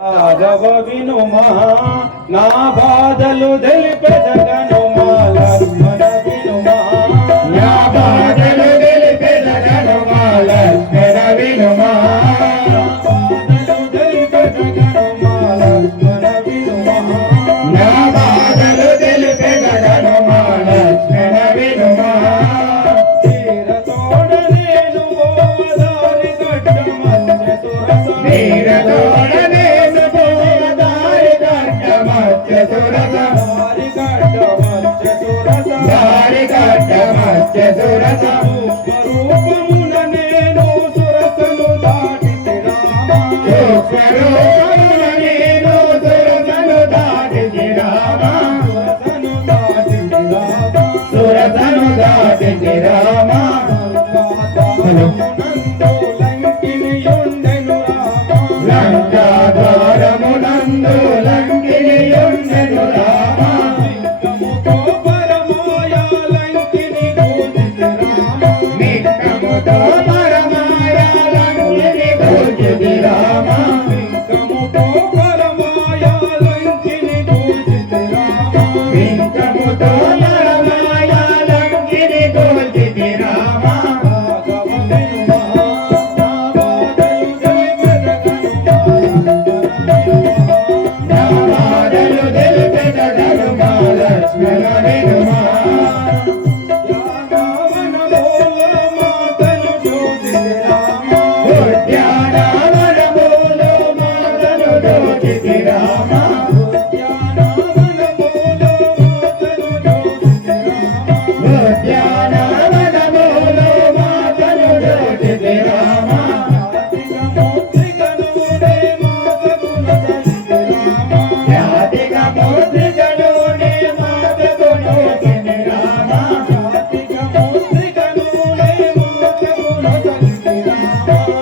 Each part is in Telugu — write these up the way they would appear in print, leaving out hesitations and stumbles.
రాఘవ వినుమా నా బాధలు తెలిపెదగనుమా లక్ష్మణ వినుమా నా బాధలు తెలిపెదగనుమా లక్ష్మణ వినుమా బాధలు తెలిపెదగనుమా లక్ష్మణ వినుమా నా బాధలు తెలిపెదగనుమా లక్ష్మణ వినుమా తీరతోడ నేను గోదారి గడ్డ మధ్య సురస తీరతోడ నేను గోదారి గడ్డ మధ్య సురస దారి గడ్డ మధ్య సురస రూపమున నేను సురసను దాటితి రామా స్వరూపమున నేను సురసను దాటితి రామా సురసను దాటితి రామా లంకాద్వారమునందు లంకినియుండెను రామా నిక్కముతో పరమాయ లంకిని పూజితి రామా వింకముతో పరమాయ లంకిని పూజితి రామా నా బాధలు తెలిపెదగనుమా లక్ష్మణ వినుమా ఉద్యానవనములో మాతను దోచితి రామా ఉద్యానవనములో మాతను దోచితి రామా జాతిగా ముద్రికలోనే మాతకు నోచితి రామా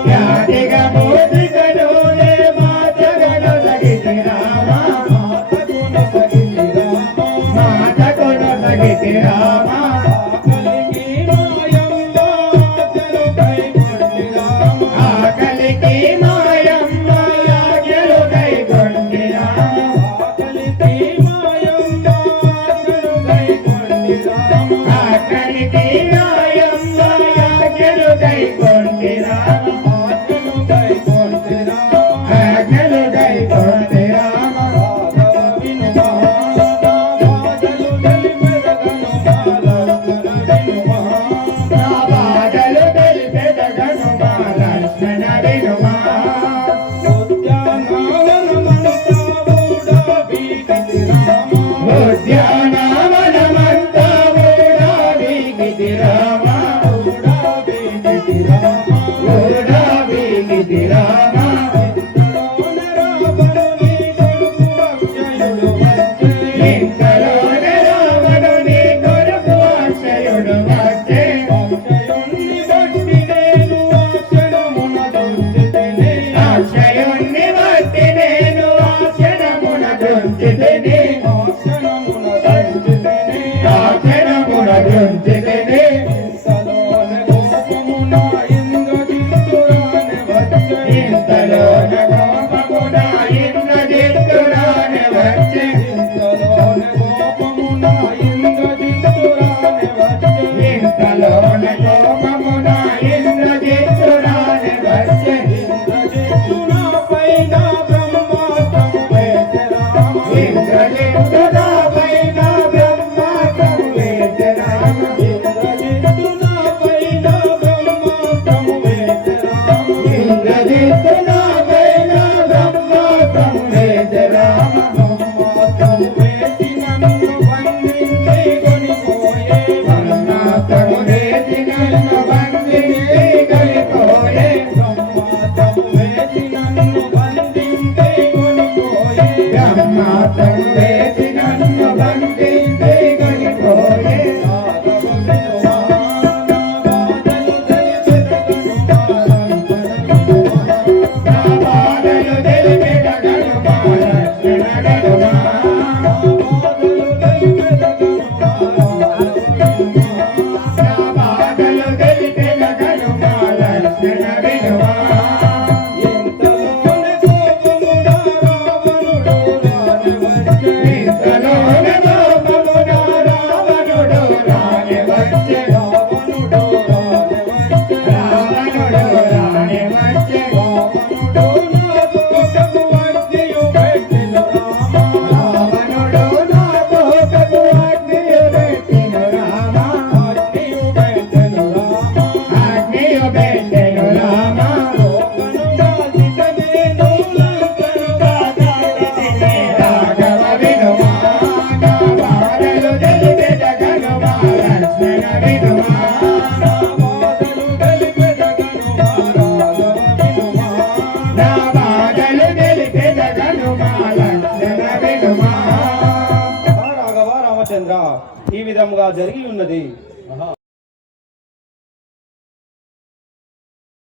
జాతిగా ముద్రికలోనే మాతగను సగితి రామా మాతకును సగితి రామా ఆకలికి మాయమ్మ ఆజ్ఞలు కైకొండి రామా ఆకలికి మాయమ్మ ఆజ్ఞలు కైకొండి రామా ఆజ్ఞలు కైకొండి రామా నా బాధలు తెలిపెదగనుమా లక్ష్మణ వినుమా ఉద్యానవనమంతా ఊడావిగితి రామా ఊడావిగితి రామా ఇంతలోనే రావణుని కొరకు అక్షయుడు వచ్చే అక్షయుణ్ణి బట్టి నేను ఆ క్షణమున దృంచితిని ఆ క్షణమున దృంచితిని ఇంతలోన కోపమున ఇంద్రజిత్తురానే వచ్చే ఇంతలోన కోపమున ఇంద్రజిత్తురానే వచ్చే ఇంద్రజిత్తునా పైన బ్రహ్మాస్త్రము వేసె రామ పెట్టెను రామ లోకనుగా జితమేను లంకనుగా దాటితినే రాఘవ వినుమా నా బాధలు తెలిపే జగనుమా లక్ష్మణ వినుమా నా బాధలు తెలిపెదగను రాఘవ వినుమా నా బాధలు తెలిపే జగనుమా లక్ష్మణ వినుమా రాఘవ రామచంద్ర ఈ విధముగా జరిగి ఉన్నది